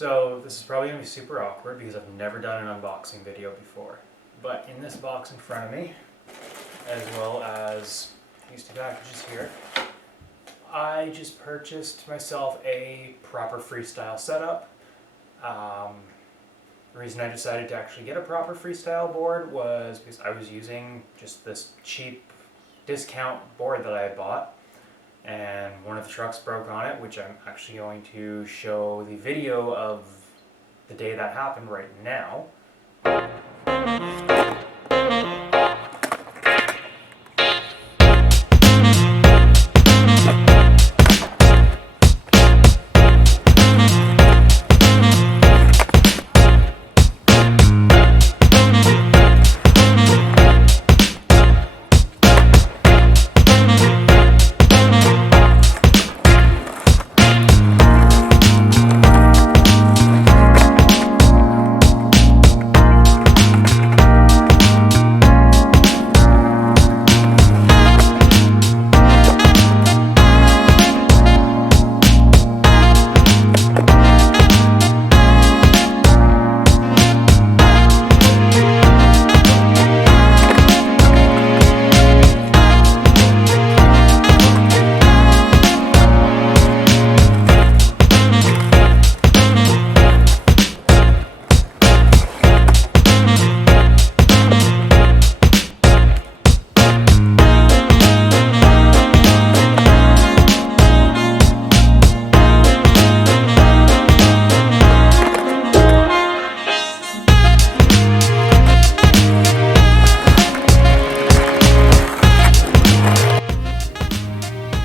So this is probably going to be super awkward because I've never done an unboxing video before. But in this box in front of me, as well as these two packages here, I just purchased myself a proper freestyle setup. The reason I decided to actually get a proper freestyle board was because I was using just this cheap discount board that I had bought, and one of the trucks broke on it, which I'm actually going to show the video of the day that happened right now.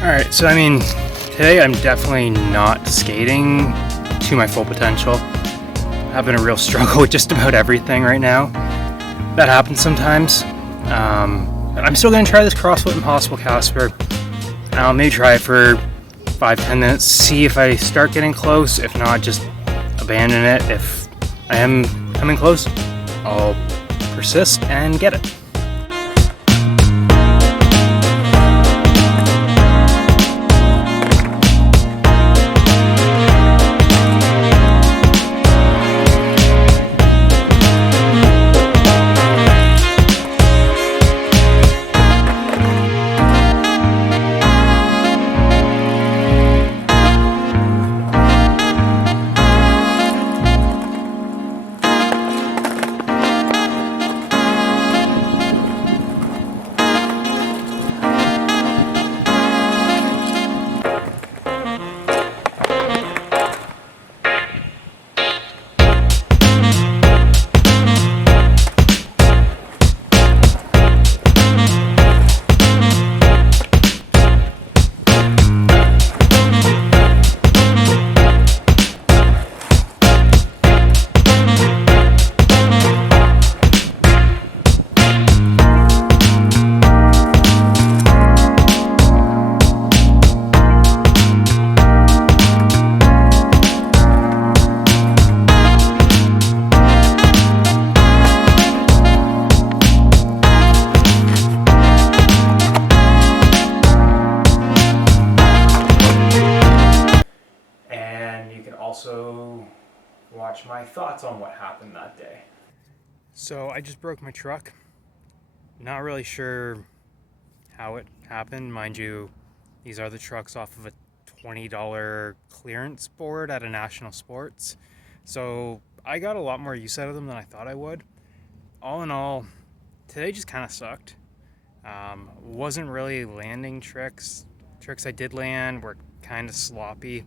Alright, so today I'm definitely not skating to my full potential. I'm having a real struggle with just about everything right now. That happens sometimes. I'm still going to try this CrossFit Impossible Casper. I'll maybe try it for 5-10 minutes, see if I start getting close. If not, just abandon it. If I am coming close, I'll persist and get it. Also watch my thoughts on what happened that day. So I just broke my truck. Not really sure how it happened. Mind you, these are the trucks off of a $20 clearance board at a National Sports. So I got a lot more use out of them than I thought I would. All in all, today just kind of sucked. Wasn't really landing tricks. Tricks I did land were kind of sloppy.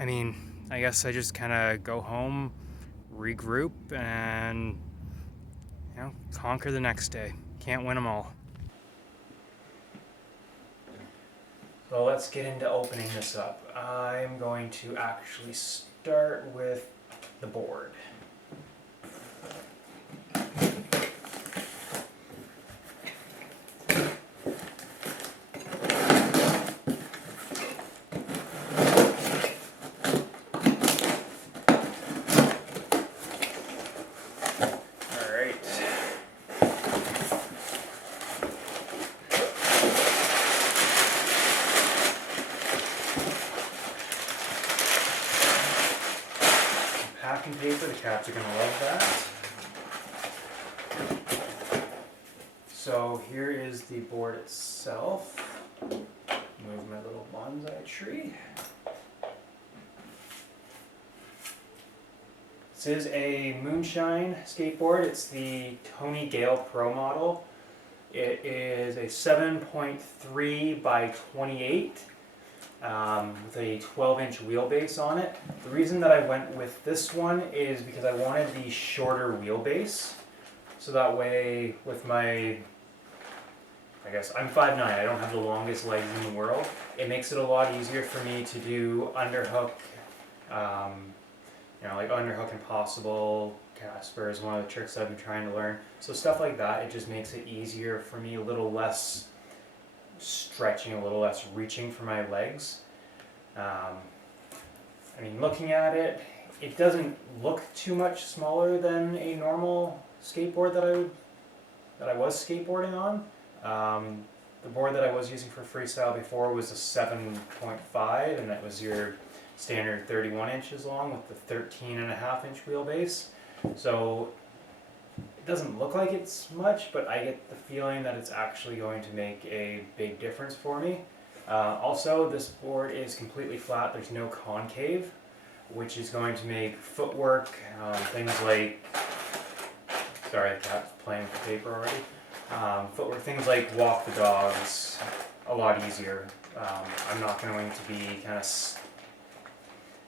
I guess I just kind of go home, regroup, and conquer the next day. Can't win them all. So let's get into opening this up. I'm going to actually start with the board. packing paper. The cats are going to love that. So here is the board itself. Move my little bonsai tree. This is a Moonshine skateboard. It's the Tony Gale Pro model. It is a 7.3 by 28 with a 12-inch wheelbase on it. The reason that I went with this one is because I wanted the shorter wheelbase. So that way with my, I guess I'm 5'9", I don't have the longest legs in the world. It makes it a lot easier for me to do underhook, like underhook impossible. Casper is one of the tricks I've been trying to learn. So stuff like that, it just makes it easier for me, a little less stretching, a little less reaching for my legs. I mean, looking at it, it doesn't look too much smaller than a normal skateboard that I was skateboarding on. The board that I was using for freestyle before was a 7.5, and that was your standard 31 inches long with the 13.5-inch wheelbase. So it doesn't look like it's much, but I get the feeling that it's actually going to make a big difference for me. Also, this board is completely flat. There's no concave, which is going to make footwork, things like, sorry, the cat's playing with the paper already. Footwork, things like walk the dogs, a lot easier. I'm not going to be kind of,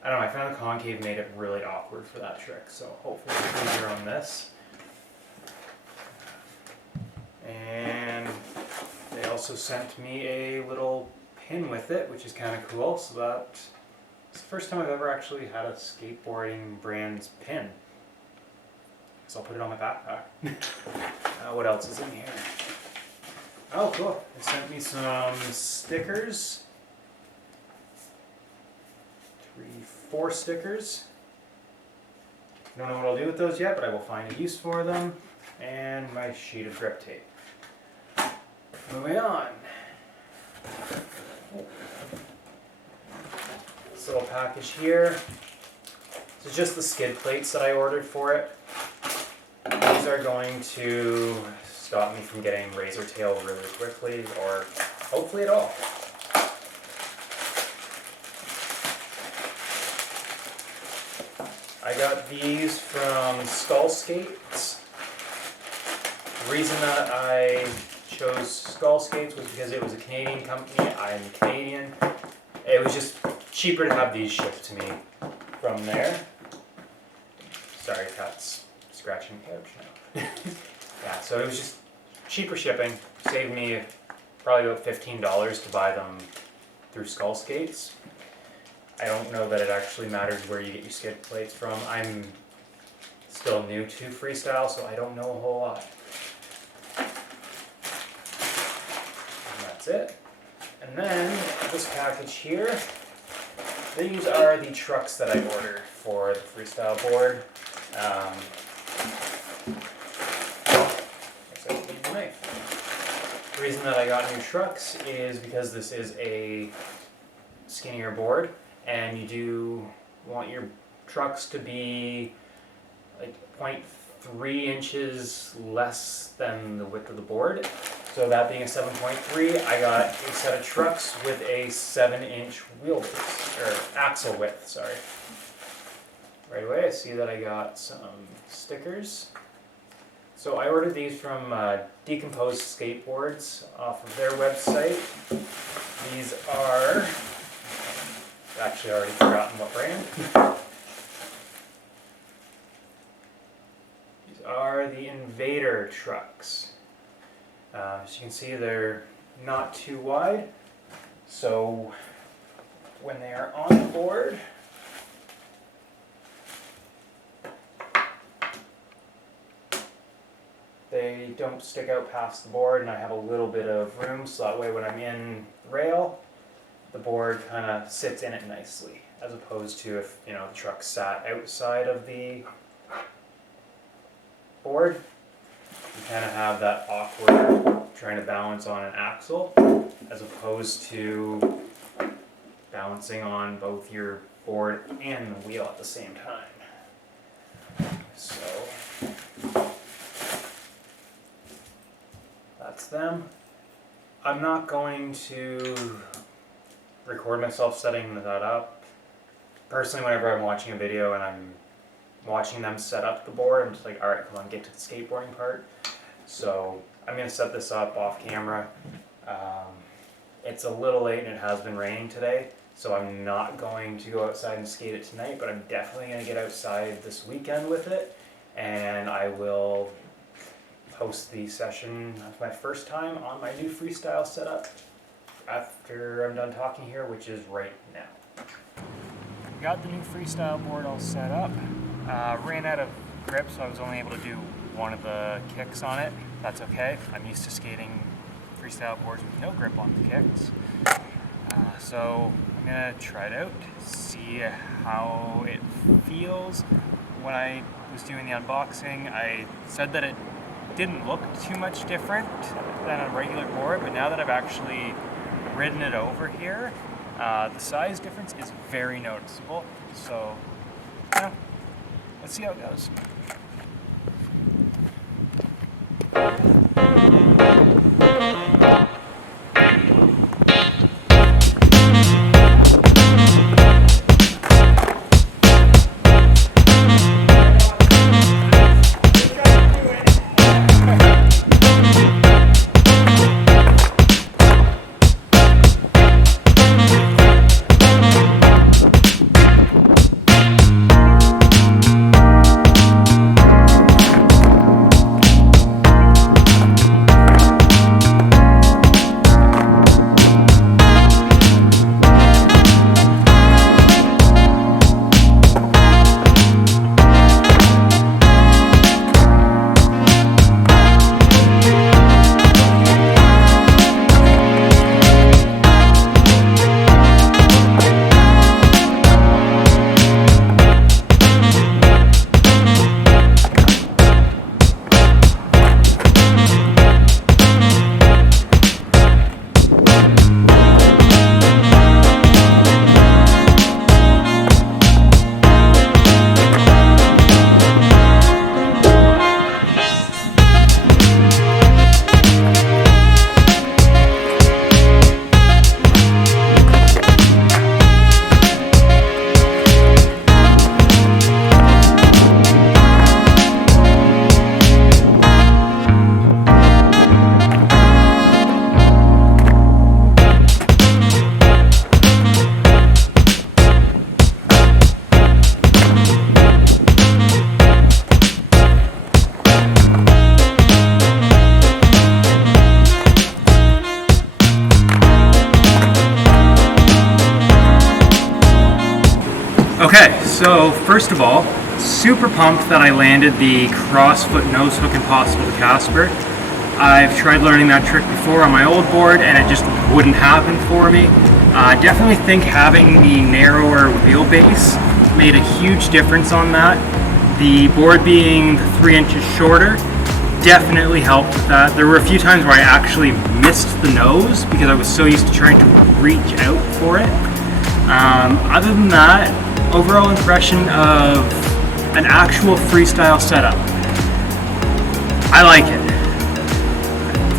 I don't know, I found the concave made it really awkward for that trick, so hopefully it's easier on this. And they also sent me a little pin with it, which is kind of cool, so that's the first time I've ever actually had a skateboarding brand's pin. So I'll put it on my backpack. What else is in here? Oh, cool. They sent me some stickers. 4 stickers. Don't know what I'll do with those yet, but I will find a use for them. And my sheet of grip tape. Moving on. This little package here. This is just the skid plates that I ordered for it. These are going to stop me from getting razor tail really quickly, or hopefully at all. I got these from Skull Skates. The reason that I chose Skull Skates was because it was a Canadian company. I'm Canadian. It was just cheaper to have these shipped to me from there. Sorry, cat's scratching the couch now. Yeah, so it was just cheaper shipping. Saved me probably about $15 to buy them through Skull Skates. I don't know that it actually matters where you get your skid plates from. I'm still new to freestyle, so I don't know a whole lot. And that's it. And then this package here, these are the trucks that I ordered for the freestyle board. The reason that I got new trucks is because this is a skinnier board, and you do want your trucks to be like 0.3 inches less than the width of the board. So that being a 7.3, I got a set of trucks with a 7-inch wheelbase, or axle width, sorry. Right away, I see that I got some stickers. So I ordered these from Decomposed Skateboards off of their website. These are, I've actually already forgotten what brand. These are the Invader trucks. As you can see, they're not too wide. So when they are on board, they don't stick out past the board, and I have a little bit of room, so that way when I'm in the rail, the board kind of sits in it nicely, as opposed to if the truck sat outside of the board. You kind of have that awkward trying to balance on an axle, as opposed to balancing on both your board and the wheel at the same time. So that's them. I'm not going to record myself setting that up. Personally, whenever I'm watching a video and I'm watching them set up the board, I'm just like, alright, come on, get to the skateboarding part. So I'm going to set this up off camera. It's a little late and it has been raining today, so I'm not going to go outside and skate it tonight, but I'm definitely going to get outside this weekend with it, and I will post the session of my first time on my new freestyle setup after I'm done talking here, which is right now. Got the new freestyle board all set up. Ran out of grip, so I was only able to do one of the kicks on it. That's okay. I'm used to skating freestyle boards with no grip on the kicks. So I'm gonna try it out, see how it feels. When I was doing the unboxing, I said that it didn't look too much different than a regular board, but now that I've actually ridden it over here, the size difference is very noticeable. So, yeah, let's see how it goes. Okay, so first of all, super pumped that I landed the crossfoot nose hook impossible to Casper. I've tried learning that trick before on my old board and it just wouldn't happen for me. Definitely think having the narrower wheelbase made a huge difference on that. The board being 3 inches shorter definitely helped with that. There were a few times where I actually missed the nose because I was so used to trying to reach out for it. Other than that, overall impression of an actual freestyle setup. I like it.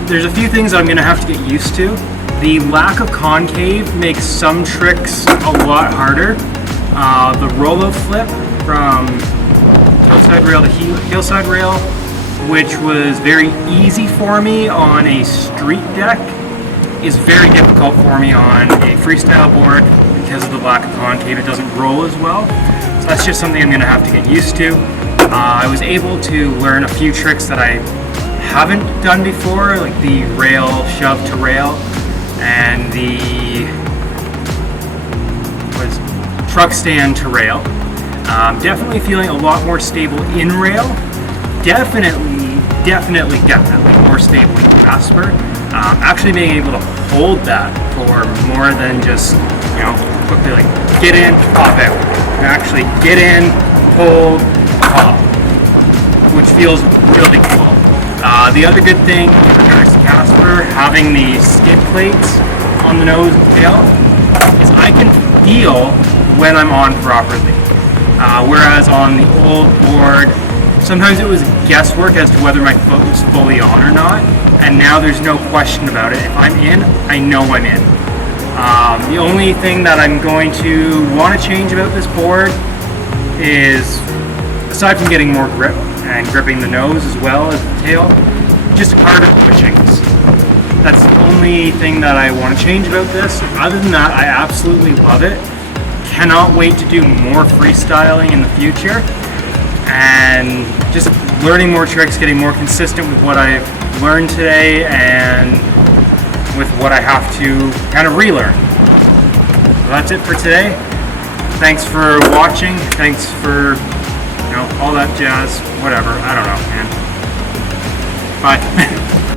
There's a few things I'm going to have to get used to. The lack of concave makes some tricks a lot harder. The roll-out flip from hillside rail to hillside rail, which was very easy for me on a street deck, is very difficult for me on a freestyle board because of the lack of concave. It doesn't roll as well. So that's just something I'm going to have to get used to. I was able to learn a few tricks that I haven't done before, like the rail shove to rail and the truck stand to rail. Definitely feeling a lot more stable in rail. Definitely more stable in Casper. Actually being able to hold that for more than just, quickly like get in, pop out. And actually get in, hold, pop, which feels really cool. The other good thing in regards to Casper, having the skid plates on the nose and tail, is I can feel when I'm on properly. Whereas on the old board, sometimes it was guesswork as to whether my foot was fully on or not, and now there's no question about it. If I'm in, I know I'm in. The only thing that I'm going to want to change about this board is, aside from getting more grip and gripping the nose as well as the tail, just harder pushings. That's the only thing that I want to change about this. Other than that, I absolutely love it. Cannot wait to do more freestyling in the future, and just learning more tricks, getting more consistent with what I've learned today and with what I have to kind of relearn. So that's it for today. Thanks for watching. Thanks for, all that jazz. Whatever. I don't know, man. Bye.